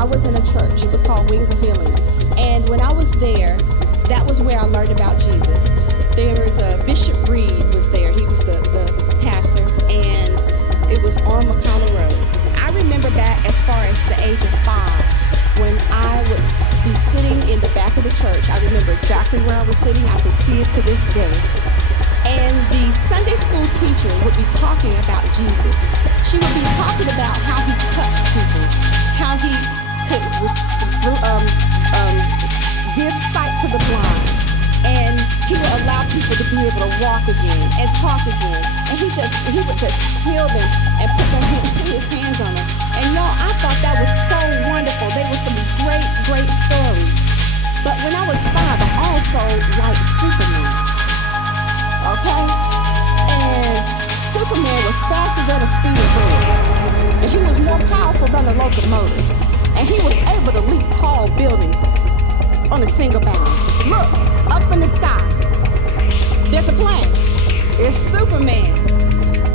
I was in a church. It was called Wings of Healing. And when I was there, that was where I learned about Jesus. There was Bishop Reed was there. He was the pastor, and it was on McConnell Road. I remember back as far as the age of 5, when I would be sitting in the back of the church. I remember exactly where I was sitting. I can see it to this day. And the Sunday school teacher would be talking about Jesus. She would be talking about how he touched people, how he could give sight to the blind, and he would allow people to be able to walk again and talk again. And he would just heal them and put his hands on them. And y'all, I thought that was so wonderful. They were some great, great stories. But when I was 5, I also liked Superman. Okay? And Superman was faster than a speeder bullet. And he was more powerful than a locomotive. And he was able to leap tall buildings on a single bound. Look, up in the sky, there's a plane. It's Superman.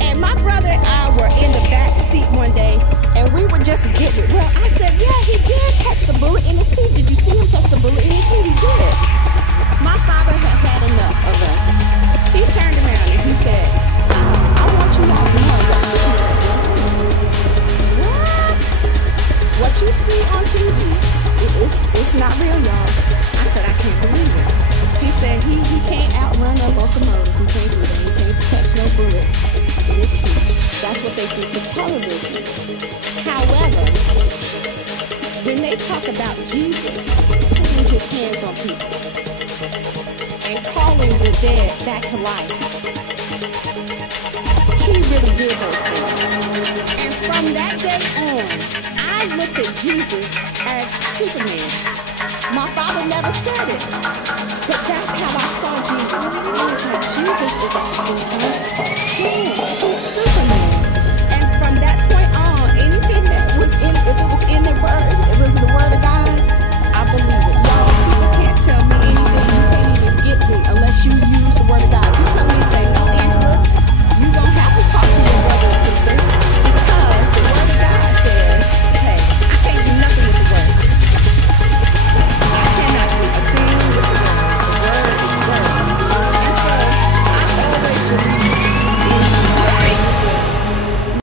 And my brother and I were in the back seat one day, and we were just getting it. Well, I said, yeah, he did catch the bullet in his teeth. Did you see him catch the bullet in his teeth? He did. My father had had enough of us. He turned around and he said, I want you all to know what you see on TV, it's not real, y'all. I said, I can't believe it. He said he can't outrun a locomotive. He can't do that. He can't catch no bullet in his teeth. That's what they do for television. However, when they talk about Jesus putting his hands on people and calling the dead back to life, he really did those things. And from that day on, I looked at Jesus as Superman. My father never said it, but that's how I saw Jesus. I was like, Jesus